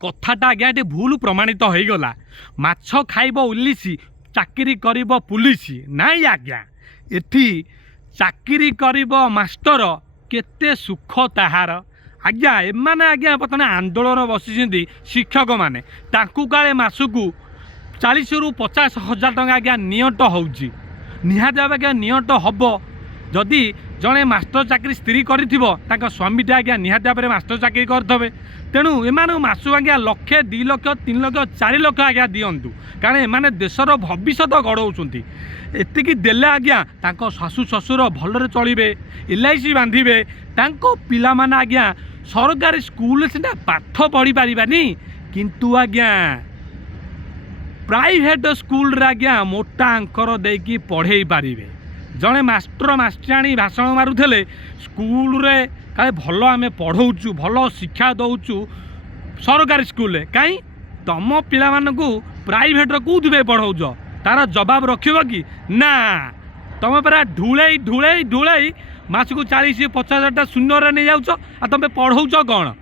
कथाटा आज्ञा ये भूल प्रमाणित हो गला। माछ खाइब उलिसी चाकरी करिब पुलिसी नाई आज्ञा। एठी चाकरी करिब मास्टर केते सुख ताहार। आज्ञा एमाने आज्ञा बर्तमान आंदोलन बसिଛନ୍ତି शिक्षक माने तांकु काले मासकू 40 ରୁ 50 हजार टंका आज्ञा नियंट होउची। निहाती आज्ञा नियंट हब जदि जड़े मास्टर चाकरी स्त्री करिथिबो तांका स्वामीटा आज्ञा निहाती भाव मास्टर चाकरी करथबे। तेणु एमानु मासु आज्ञा लक्षे 2 लाख 3 लाख 4 लाख आज्ञा दियंतु कारण एमाने देशर भविष्यत गढ़ौछंती। एतिकी देले आज्ञा तांको शाशु शशुर भलरे चलिबे LIC बांधिबे तांको पिला माने आज्ञा सरकारी स्कूल सिना पाठ पढ़ी पारिबानी किंतु आज्ञा प्राइवेट स्कूल रे आज्ञा मोटा अंकर देकी पढ़े पारिबे। जड़े मास्टर मास्टराणी भाषण मारुले स्कूल रे काले भल आम पढ़ाऊँ भल शिक्षा दौचु सरकारी स्कूल कहीं तुम पिला प्राइवेट कौन पढ़ाऊच तार जवाब रखिब कि ना तुम पूरा ढूले ढूले ढूले मास को 40-50 हजार शून्य नहीं जाऊच तुम पढ़ाऊच कौन।